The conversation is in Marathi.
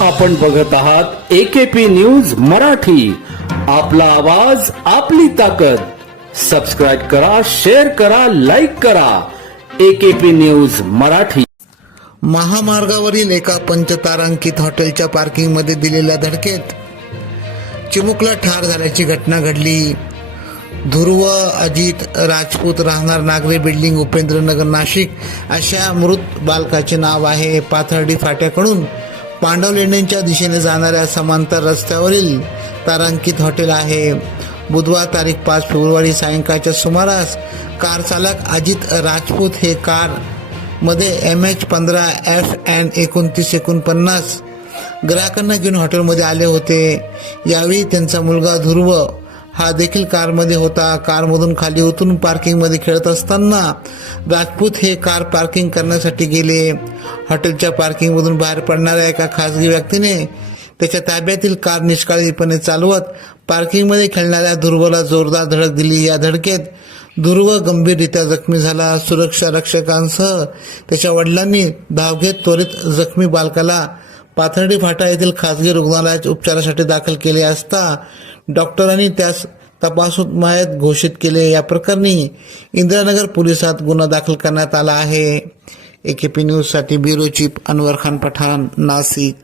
आपण बघत आहात एकेपी न्यूज मराठी. आपला आवाज आपली ताकद. सबस्क्राईब करा शेअर करा लाईक करा. AKP news Marathi. महामार्गावरील एका पंचतारांकित हॉटेलच्या पार्किंगमध्ये दिलेल्या धडकेत चिमुकला ठार झाल्याची घटना घडली. ध्रुव अजित राजपूत राहणार नागरे बिल्डिंग उपेंद्रनगर नाशिक अशा मृत बालकाचे नाव आहे. पाथर्डी फाट्याकडून पांडव लेण्यांच्या दिशेने जाणाऱ्या समांतर रस्त्यावरील तारांकित हॉटेल आहे. बुधवार तारीख पाच फेब्रुवारी सायंकाळच्या सुमारास कार चालक अजित राजपूत हे कारमध्ये एम एच पंधरा एफ अँड एकोणतीस एकोणपन्नास ग्राहकांना घेऊन हॉटेलमध्ये आले होते. यावेळी त्यांचा मुलगा ध्रुव हा देखील कारमध्ये होता. कारमधून खाली उतरून पार्किंगमध्ये खेळत असताना राजपूत हे कार पार्किंग करण्यासाठी गेले. हॉटेलच्या पार्किंगमधून बाहेर पडणाऱ्या एका खासगी व्यक्तीने त्याच्या ताब्यातील कार निष्काळजीपणे चालवत पार्किंगमध्ये खेळणाऱ्या ध्रुवला जोरदार धडक दिली. या धडकेत ध्रुव गंभीररित्या जखमी झाला. सुरक्षा रक्षकांसह त्याच्या वडिलांनी धाव घेत त्वरित जखमी बालकाला पाथर्डी फाटा येथील खासगी रुग्णालयात उपचारासाठी दाखल केले असता डॉक्टरांनी त्यास तपासून मयत घोषित केले. या प्रकरणी इंदिरानगर पोलिसात गुन्हा दाखल करण्यात आला आहे. एकेपी न्यूजसाठी ब्युरो चीफ अनवर खान पठाण नाशिक